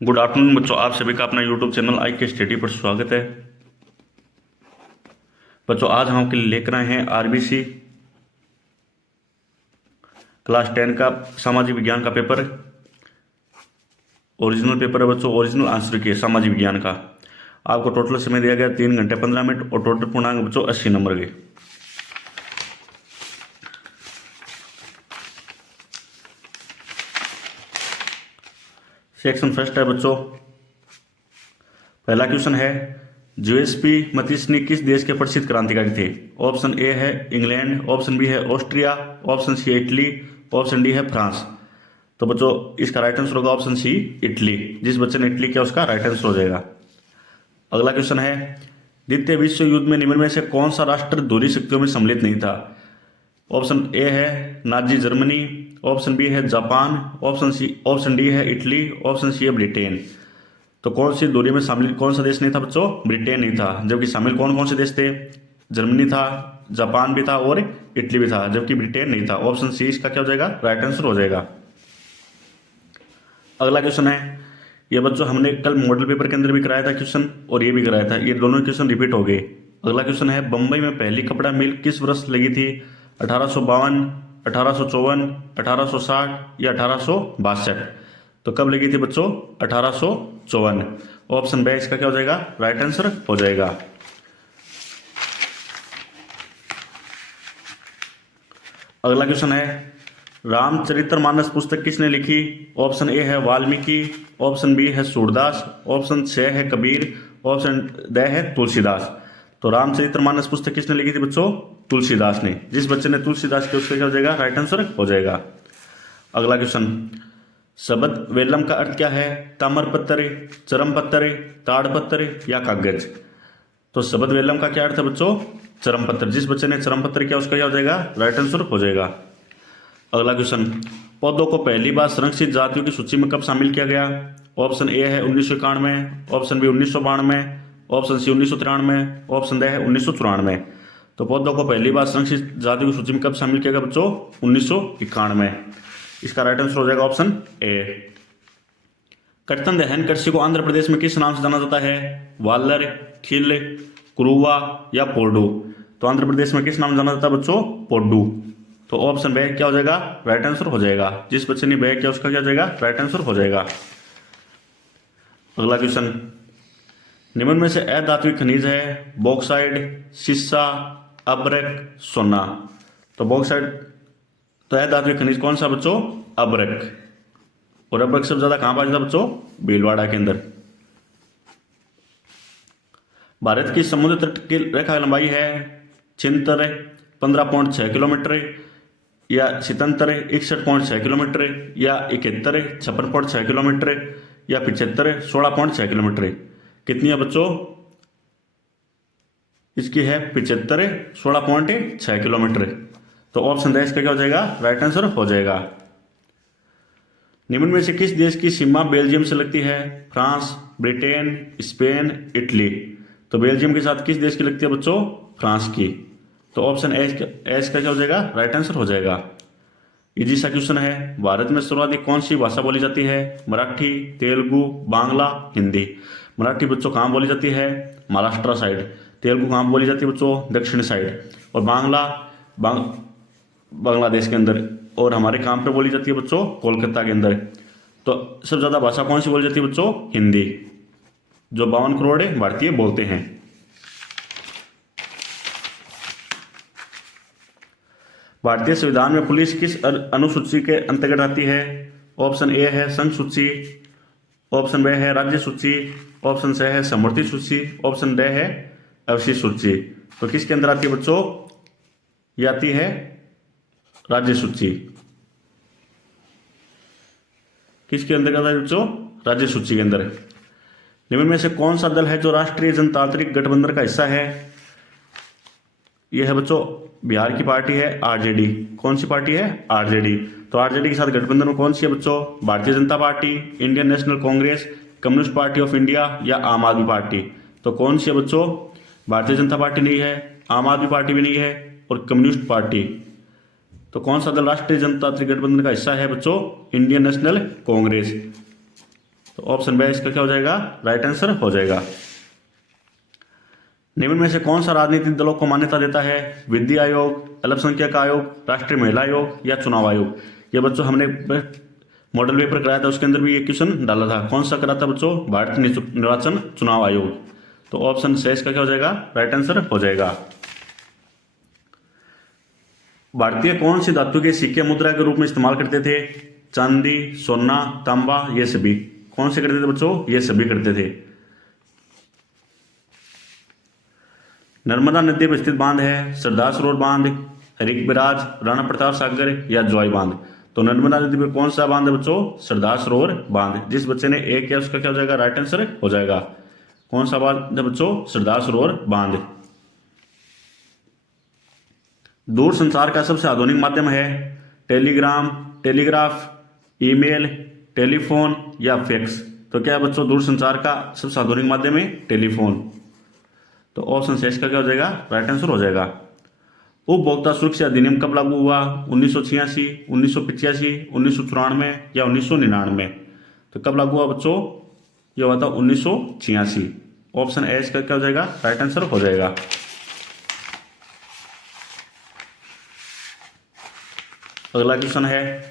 Good afternoon बच्चों, आप सभी का अपना यूट्यूब चैनल आई के स्टडी पर स्वागत है। बच्चों आज हम आपके लिए लेकर आए हैं आरबीसी क्लास 10 का सामाजिक विज्ञान का पेपर। ओरिजिनल पेपर है बच्चों, ओरिजिनल आंसर की सामाजिक विज्ञान का। आपको टोटल समय दिया गया 3 घंटे 15 मिनट और टोटल पूर्णांक बच्चों 80 नंबर के। सेक्शन फर्स्ट है बच्चों, पहला क्वेश्चन है जोसेफ मतीसनी किस देश के प्रसिद्ध क्रांतिकारी थे? ऑप्शन ए है इंग्लैंड, ऑप्शन बी है ऑस्ट्रिया, ऑप्शन सी है इटली, ऑप्शन डी है फ्रांस। तो बच्चों इसका राइट आंसर होगा ऑप्शन सी इटली। जिस बच्चे ने इटली किया उसका राइट आंसर हो जाएगा। अगला क्वेश्चन है द्वितीय विश्व युद्ध में निम्न में से कौन सा राष्ट्र दोहरी शक्तियों में सम्मिलित नहीं था? ऑप्शन ए है नाजी जर्मनी, ऑप्शन बी है जापान, ऑप्शन डी है इटली, ऑप्शन सी है ब्रिटेन। तो कौन सी दूरी में शामिल कौन सा देश नहीं था बच्चों? ब्रिटेन नहीं था। जबकि शामिल कौन कौन से देश थे? जर्मनी था, जापान भी था और इटली भी था, जबकि ब्रिटेन नहीं था। ऑप्शन सी इसका क्या हो जाएगा? राइट आंसर हो जाएगा। अगला क्वेश्चन है, ये बच्चों हमने कल मॉडल पेपर के अंदर भी कराया था क्वेश्चन और ये भी कराया था, ये दोनों क्वेश्चन रिपीट हो गए। अगला क्वेश्चन है बंबई में पहली कपड़ा मिल किस वर्ष लगी थी? 1852, 1854, 1860 या 1862? तो कब लगी थी बच्चों? 1854। ऑप्शन बी इसका क्या हो जाएगा? राइट आंसर हो जाएगा। अगला क्वेश्चन है रामचरितमानस पुस्तक किसने लिखी? ऑप्शन ए है वाल्मीकि, ऑप्शन बी है सूरदास, ऑप्शन सी है कबीर, ऑप्शन डी है तुलसीदास। तो रामचरितमानस पुस्तक किसने लिखी थी बच्चों? तुलसीदास ने। जिस बच्चे ने तुलसीदास की उसका क्या हो जाएगा? राइट आंसर हो जाएगा। अगला क्वेश्चन, शब्द वेलम का अर्थ क्या है? ताम्रपत्र, चरमपत्र, ताड़पत्र या कागज? तो शब्द वेलम का क्या अर्थ है बच्चों? चरमपत्र। जिस बच्चे ने चरमपत्र किया उसका क्या हो जाएगा? राइट आंसर हो जाएगा। अगला क्वेश्चन, पौधों को पहली बार संरक्षित जातियों की सूची में कब शामिल किया गया? ऑप्शन ए है 1991, option B 1992, option C 1993, option D है 1994। तो पौधों को पहली बार संरक्षित जातियों की सूची में कब शामिल किया गया बच्चों? 1991। इसका राइट आंसर हो जाएगा ऑप्शन ए। कर्तन दहन कृषि को आंध्र प्रदेश में किस नाम से जाना जाता है? वालर, खिल, कुरुवा या पोडू? तो आंध्र प्रदेश में किस नाम से जाना जाता है बच्चों? पोडू। तो ऑप्शन बी क्या हो जाएगा? राइट आंसर हो जाएगा। जिस बच्चे ने बी किया उसका क्या हो जाएगा? राइट आंसर हो जाएगा। अगला क्वेश्चन, निम्न में से अधात्विक खनिज है बॉक्साइड, सीसा, अब्रक, सोना। तो बॉक्साइड तो अधात्विक खनिज कौन सा बच्चों? अब्रक। और अब्रक सबसे ज्यादा कहां पाया जाता है बच्चों? भीलवाड़ा के अंदर। भारत की समुद्र तट की रेखा लंबाई है 76 15.6 किलोमीटर या 77 61.6 किलोमीटर या 71 56.6 किलोमीटर या 75 16.6 किलोमीटर? कितनी है बच्चों? इसकी है 75 16.6 किलोमीटर। तो ऑप्शन डी इसका क्या हो जाएगा? राइट आंसर हो जाएगा। निम्न में से किस देश की सीमा बेल्जियम से लगती है? France, Britain, Spain, Italy. तो बेल्जियम के साथ किस देश की लगती है बच्चों? फ्रांस की। तो ऑप्शन ए इसका क्या हो जाएगा? राइट आंसर हो जाएगा। इजी सा क्वेश्चन है, भारत में सर्वाधिक कौन सी भाषा बोली जाती है? मराठी, तेलुगु, बांग्ला, हिंदी। मराठी बच्चों कहाँ बोली जाती है? महाराष्ट्र साइड। तेलुगु कहाँ बोली जाती है बच्चों? दक्षिण साइड। और बांग्लादेश के अंदर। और हमारे कहाँ पर बोली जाती है बच्चों? कोलकाता के अंदर। तो सबसे ज्यादा भाषा कौन सी बोली जाती है बच्चों? हिंदी, जो 52 करोड़ भारतीय बोलते हैं। भारतीय संविधान में पुलिस किस अनुसूची के अंतर्गत आती है? ऑप्शन ए है संघ सूची, ऑप्शन बी है राज्य सूची, ऑप्शन सी है समवर्ती सूची, ऑप्शन डी है अवशिष्ट सूची। तो किसके अंदर आती है बच्चों? ये आती है राज्य सूची। किसके अंदर आता है बच्चों? राज्य सूची के अंदर। निम्न में से कौन सा दल है जो राष्ट्रीय जनतांत्रिक गठबंधन का हिस्सा है? यह है बच्चों बिहार की पार्टी है आरजेडी। कौन सी पार्टी है? आरजेडी। तो आरजेडी के साथ गठबंधन में कौन सी है बच्चों? Bharatiya Janata party, Indian national Congress, communist party of India या आम आदमी पार्टी? तो कौन सी है बच्चों? भारतीय जनता पार्टी नहीं है, आम आदमी पार्टी भी नहीं है और कम्युनिस्ट पार्टी। तो कौन सा दल राष्ट्रीय जनतांत्रिक गठबंधन का हिस्सा है बच्चों? Indian national Congress. तो ऑप्शन बी इसका क्या हो जाएगा, राइट आंसर हो जाएगा। निम्न में से कौन सा राजनीतिक दलों को मान्यता देता है, विधि आयोग, अल्पसंख्यक आयोग, राष्ट्रीय महिला आयोग या चुनाव आयोग। ये बच्चों हमने मॉडल पेपर कराया था, उसके अंदर भी ये क्वेश्चन डाला था। कौन सा करा था बच्चों, भारतीय निर्वाचन चुनाव आयोग। तो ऑप्शन सी इसका क्या हो जाएगा, राइट आंसर हो जाएगा। भारतीय कौन सी धातु के सिक्के मुद्रा के रूप में इस्तेमाल करते थे, चांदी, सोना, तांबा, ये सभी। कौन से करते थे बच्चों, ये सभी करते थे। नर्मदा नदी पर स्थित बांध है, सरदार सरोवर बांध, हरिक बिराज, राणा प्रताप सागर या ज्वाई बांध। तो नर्मदा नदी पर कौन सा बांध है बच्चों, सरदार सरोवर बांध। जिस बच्चे ने ए किया उसका क्या हो जाएगा, राइट आंसर हो जाएगा। कौन सा बांध है बच्चों, सरदार सरोवर बांध। दूर संचार का सबसे आधुनिक माध्यम है, टेलीग्राम, टेलीग्राफ, ईमेल, टेलीफोन या फैक्स। तो क्या है बच्चों, दूर संचार का सबसे आधुनिक माध्यम है टेलीफोन। तो ऑप्शन सी इसका क्या हो जाएगा, राइट आंसर हो जाएगा। उपभोक्ता सुरक्षा अधिनियम कब लागू हुआ, 1986, 1985, 1994 या 1999। तो कब लागू हुआ बच्चों, ये हुआ था 1986। ऑप्शन ए इसका क्या हो जाएगा, राइट आंसर हो जाएगा। अगला क्वेश्चन है,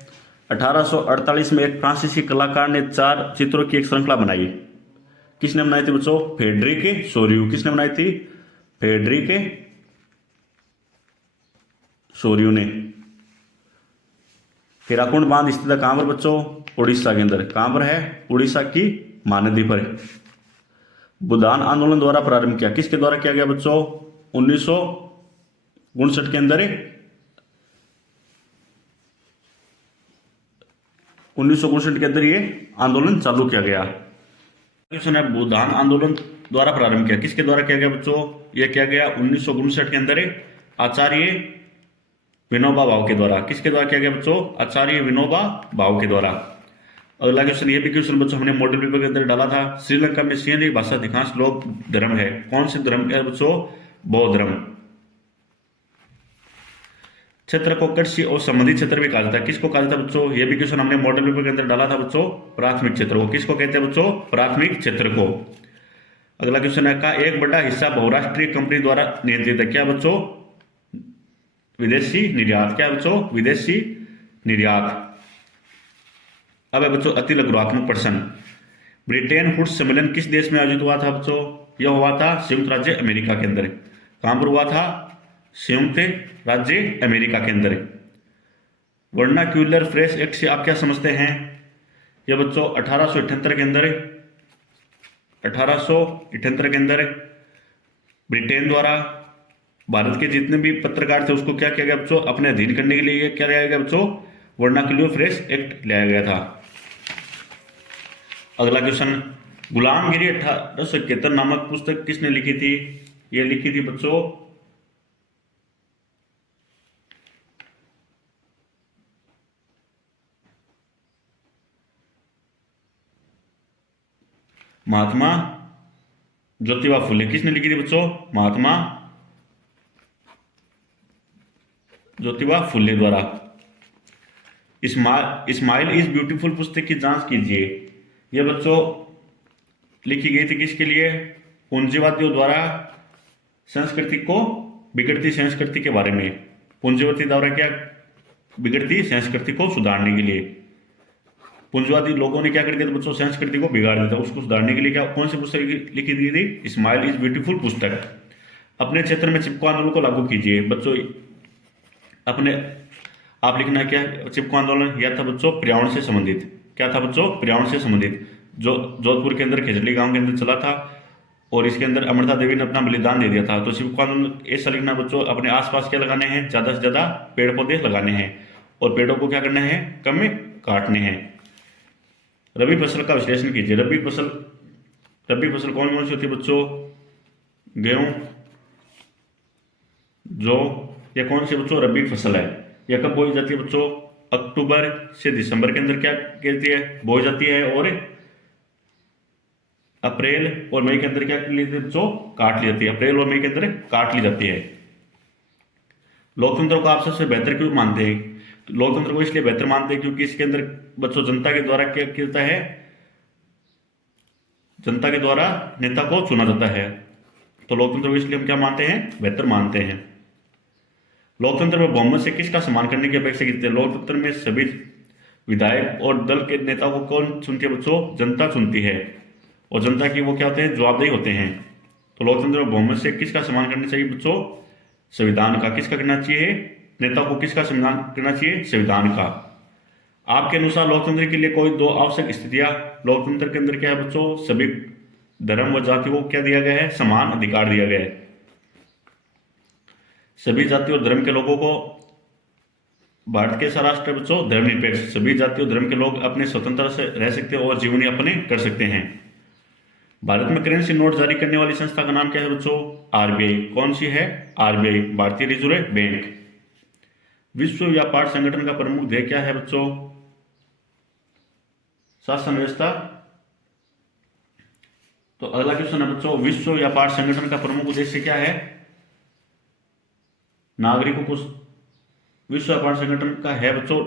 1848 में एक फ्रांसीसी कलाकार ने 4 चित्रों की एक श्रृंखला बनाई। किसने बनाई थी बच्चों, फेडरिक सोरियू। किसने बनाई थी, फेडरिक सोरियू ने। हीराकुंड बांध स्थित है कहां पर बच्चों, उड़ीसा के अंदर। कहां पर है, उड़ीसा की महानदी पर। बुदान आंदोलन द्वारा प्रारंभ किया, किसके द्वारा किया गया बच्चों, 1959 के अंदर। 1959 के अंदर ये आंदोलन चालू किया गया। क्वेश्चन है, बुदान आंदोलन द्वारा प्रारंभ किया, किसके द्वारा किया गया बच्चों, यह किया गया 1959 के अंदर आचार्य विनोबा भावे के द्वारा। किसके द्वारा किया गया बच्चों, आचार्य विनोबा भावे के द्वारा। अगला क्वेश्चन, ये भी क्वेश्चन बच्चों हमने मॉडल पेपर के अंदर डाला था। श्रीलंका में सिंहली भाषा अधिकांश लोग धर्म है, कौन से धर्म है बच्चों, बौद्ध धर्म। क्षेत्र को कृषि और संबंधित क्षेत्र भी कहा जाता है, किसको कहा जाता है बच्चों, ये भी क्वेश्चन हमने मॉडल पेपर के अंदर डाला था बच्चों, प्राथमिक क्षेत्र को। किसको कहते हैं बच्चों, प्राथमिक क्षेत्र को। अगला क्वेश्चन है, का एक बड़ा हिस्सा बहुराष्ट्रीय कंपनी द्वारा नियंत्रित है, क्या बच्चों, विदेशी निर्यात। क्या बच्चों, विदेशी निर्यात। अब है बच्चों अति लघुत्मक प्रश्न, ब्रिटेन फूड सम्मेलन किस देश में आयोजित हुआ था बच्चों, यह हुआ था संयुक्त राज्य अमेरिका के अंदर। कहां पर हुआ था, संयुक्त राज्य अमेरिका के अंदर। वर्नाक्यूलर फ्रेश एक्ट से आप क्या समझते हैं, यह बच्चों 1878 के अंदर, 1878 के अंदर ब्रिटेन द्वारा भारत के जितने भी पत्रकार थे उसको क्या किया गया बच्चों, अपने अधीन करने के लिए क्या लाया गया बच्चों, वर्नाक्यूलर फ्रेश एक्ट लाया गया था। अगला क्वेश्चन, गुलामगिरी 1871 नामक पुस्तक किसने लिखी थी, यह लिखी थी बच्चों महात्मा ज्योतिबा फुले। किसने लिखी थी बच्चों, महात्मा ज्योतिबा फुले द्वारा। इस्माइल इज ब्यूटीफुल पुस्तक की जांच कीजिए, यह बच्चों लिखी गई थी किसके लिए, पूंजीवादियों द्वारा संस्कृति को, बिगड़ती संस्कृति के बारे में। पूंजीवादी द्वारा क्या, बिगड़ती संस्कृति को सुधारने के लिए। पूंजीवादी लोगों ने क्या कर दिया था बच्चों, संस्कृति को बिगाड़ दिया था, उसको सुधारने के लिए क्या, कौन सी पुस्तक लिखी गई थी, इस्माइल इज ब्यूटीफुल पुस्तक। अपने क्षेत्र में चिपको आंदोलन को लागू कीजिए बच्चों, अपने आप लिखना क्या, चिपको आंदोलन यह था बच्चों पर्यावरण से संबंधित। क्या था बच्चों, पर्यावरण से संबंधित, जो जोधपुर के अंदर खिजड़ी गांव के अंदर चला था और इसके अंदर अमृता देवी ने अपना बलिदान दे दिया था। तो चिपको आंदोलन ऐसा लिखना बच्चों, अपने आसपास क्या लगाने हैं, ज्यादा से ज्यादा पेड़ पौधे लगाने हैं और पेड़ों को क्या करना है, कम काटने हैं। रबी फसल का विश्लेषण कीजिए, रबी फसल कौन कौन सी होती है बच्चों, गेहूं, जौ, यह कौन सी बच्चों रबी फसल है। यह कब बोई जाती है बच्चों, अक्टूबर से दिसंबर के अंदर क्या कहती है, बोई जाती है, और अप्रैल और मई के अंदर क्या कर ली जाती है बच्चों, काट ली जाती है। अप्रैल और मई के अंदर काट ली जाती है। लोकतंत्र को आप सबसे बेहतर क्यों मानते हैं, लोकतंत्र को इसलिए बेहतर मानते हैं क्योंकि इसके अंदर बच्चों जनता के द्वारा क्या किया जाता है, जनता के द्वारा नेता को चुना जाता है। तो लोकतंत्र को इसलिए हम क्या मानते हैं, बेहतर मानते हैं। लोकतंत्र में बहुमत से किसका सम्मान करने की अपेक्षा की जाती है? लोकतंत्र में सभी विधायक और दल के नेता को कौन चुनती है बच्चों? जनता चुनती है। और जनता की वो क्या होते हैं, जवाबदेही होते हैं। तो लोकतंत्र में बहुमत से किसका सम्मान करना चाहिए बच्चों? संविधान का। किसका करना चाहिए? नेता को किसका सम्मान करना चाहिए? संविधान का। आपके अनुसार लोकतंत्र के लिए कोई दो आवश्यक स्थितियां लोकतंत्र के अंदर क्या है बच्चों? सभी धर्म व जाति को क्या दिया गया है? समान अधिकार दिया गया है। सभी जाति और धर्म के लोगों को, भारत के ऐसा राष्ट्र है बच्चों धर्मनिरपेक्ष, सभी जाति और धर्म के लोग अपने स्वतंत्रता से रह सकते हैं और जीवन यापन कर सकते हैं। भारत में करेंसी नोट जारी करने वाली संस्था का नाम क्या है बच्चों? आरबीआई। कौन सी है? आरबीआई, भारतीय रिजर्व बैंक। विश्व व्यापार संगठन का प्रमुख ध्येय क्या है बच्चों? शासन व्यवस्था। तो अगला क्वेश्चन है बच्चों, विश्व व्यापार संगठन का प्रमुख उद्देश्य क्या है? नागरिकों को, विश्व व्यापार संगठन का है बच्चों।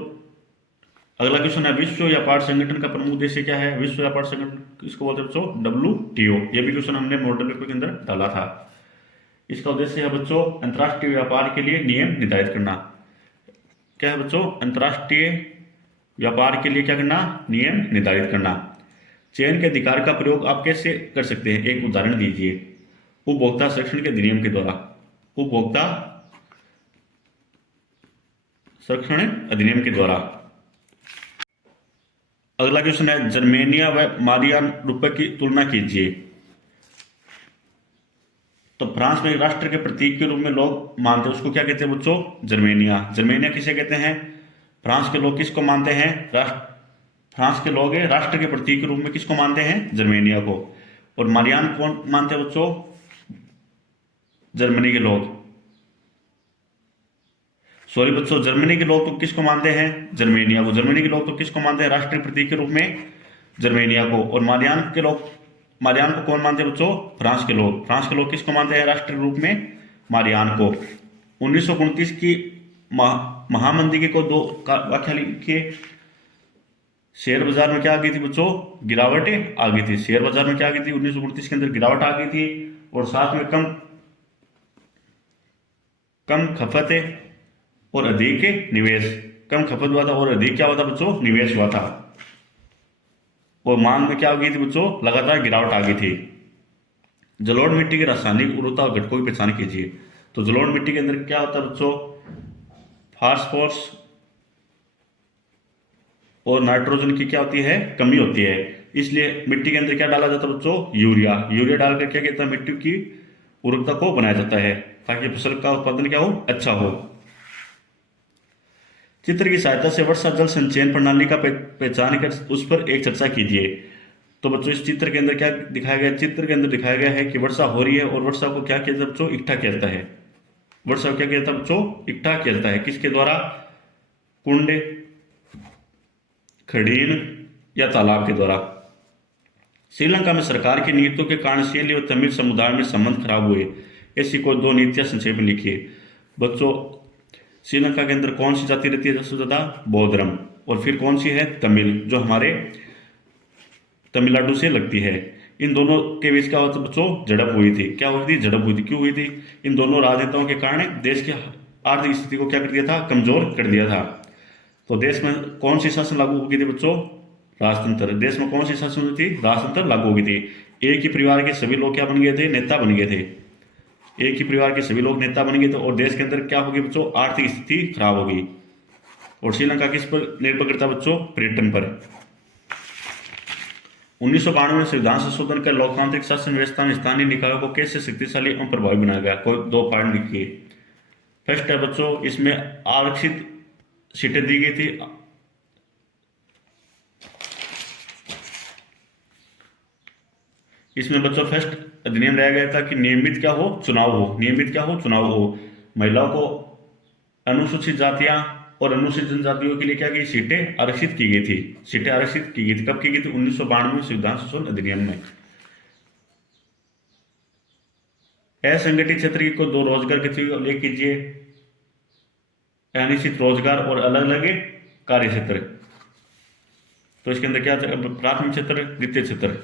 अगला क्वेश्चन है, विश्व व्यापार संगठन का प्रमुख उद्देश्य क्या है? विश्व व्यापार संगठन किसको बोलते हैं बच्चों? WTO। ये भी क्वेश्चन हमने मॉडल पेपर के अंदर डाला था। इसका उद्देश्य है बच्चों अंतर्राष्ट्रीय व्यापार के लिए नियम निर्धारित करना। क्या है बच्चों? अंतर्राष्ट्रीय व्यापार के लिए क्या करना? नियम निर्धारित करना। चयन के अधिकार का प्रयोग आप कैसे कर सकते हैं? एक उदाहरण दीजिए। उपभोक्ता संरक्षण के अधिनियम के द्वारा। उपभोक्ता संरक्षण अधिनियम के द्वारा। अगला क्वेश्चन है, जर्मेनिया व मारियान रुपए की तुलना कीजिए। तो फ्रांस में राष्ट्र के प्रतीक के रूप में लोग मानते हैं, उसको क्या कहते हैं बच्चों? जर्मेनिया। जर्मेनिया किसे कहते हैं? फ्रांस के लोग किसको मानते हैं? फ्रांस के लोग राष्ट्र के प्रतीक के रूप में किसको मानते हैं? जर्मेनिया को। और मारियान कौन मानते हैं बच्चों? जर्मनी के लोग। सॉरी बच्चों, जर्मनी के लोग तो किसको मानते हैं? जर्मेनिया को। जर्मनी के लोग तो किसको मानते हैं राष्ट्रीय प्रतीक के रूप में? जर्मेनिया को। और मारियान के लोग, मारियान को कौन मानते हैं बच्चों? फ्रांस के लोग। फ्रांस के लोग किसको मानते हैं राष्ट्रीय रूप में? मारियान को। 1929 की महामंदी को दो व्याख्या लिखिए। शेयर बाजार में क्या आ गई थी बच्चों? गिरावट आ गई थी। शेयर बाजार में क्या आ गई थी? 1929 के अंदर गिरावट आ गई थी। और साथ में कम खपत और अधिक निवेश। कम खपत हुआ था और अधिक क्या हुआ था बच्चों? निवेश हुआ था। और मांग में क्या हो गई थी बच्चों? लगातार गिरावट आ गई थी। जलोढ़ मिट्टी की रासायनिक उर्वरता और घटकों की पहचान कीजिए। तो जलोढ़ मिट्टी के अंदर क्या होता है बच्चों? फास्फोरस और नाइट्रोजन की क्या होती है? कमी होती है। इसलिए मिट्टी के अंदर क्या डाला जाता है बच्चों? यूरिया। यूरिया डालकर क्या कहता है? मिट्टी की उर्वरता को बनाया जाता है ताकि फसल का उत्पादन क्या हो? अच्छा हो। चित्र की सहायता से वर्षा जल संचयन प्रणाली का पहचान कर उस पर एक चर्चा कीजिए। तो बच्चों इस चित्र के अंदर क्या दिखाया गया? चित्र के अंदर दिखाया गया है कि वर्षा हो रही है और वर्षा को क्या किया जाता है बच्चों? इकट्ठा किया जाता है। वर्षा को क्या किया जाता है बच्चों? इकट्ठा किया जाता है। किसके द्वारा? कुंड, खड़ीन या तालाब के द्वारा। श्रीलंका में सरकार की नीतियों के कारण सीली और तमिल समुदाय में संबंध खराब हुए। ऐसी कोई दो नीतियां संक्षेप में लिखिए। बच्चों श्रीलंका के अंदर कौन सी जाति रहती है सबसे ज्यादा? बौद्ध धर्म। और फिर कौन सी है? तमिल, जो हमारे तमिलनाडु से लगती है। इन दोनों के बीच क्या होता बच्चों? झड़प हुई थी। क्या हुई थी? झड़प हुई थी। क्यों हुई थी? इन दोनों राजनेताओं के कारण देश की आर्थिक स्थिति को क्या कर दिया था? कमजोर कर दिया था। तो देश में कौन सी शासन लागू हो गई थी बच्चों? राजतंत्र। देश में कौन सी शासन हुई थी? राजतंत्र लागू हो गई थी। एक ही परिवार के सभी लोग क्या बन गए थे? नेता बन गए थे। एक ही परिवार के सभी लोग नेता बन गए थे और देश के अंदर क्या होगी बच्चों? आर्थिक स्थिति खराब होगी। और श्रीलंका किस पर निर्भर करता बच्चों? पर्यटन पर। 1992 में संविधान संशोधन कर लोकतांत्रिक शासन व्यवस्था में स्थानीय निकायों को कैसे शक्तिशाली एवं प्रभावी बनाया गया? कोई दो पॉइंट लिखिए। फर्स्ट है बच्चों, इसमें आरक्षित सीटें दी गई थी। इसमें बच्चों फर्स्ट अधिनियम लाया गया था कि नियमित क्या हो? चुनाव हो। नियमित क्या हो? चुनाव हो। महिलाओं को, अनुसूचित जातियां और अनुसूचित जनजातियों के लिए क्या की? सीटें आरक्षित की गई थी। सीटें आरक्षित की गई थी। कब की गई थी? 1992 में संविधान संशोधन अधिनियम में। असंगठित क्षेत्र की कोई दो रोजगार गतिविधियां उल्लेख कीजिए। अनिश्चित रोजगार और अलग अलग कार्य क्षेत्र। तो इसके अंदर क्या? प्राथमिक क्षेत्र, द्वितीय क्षेत्र।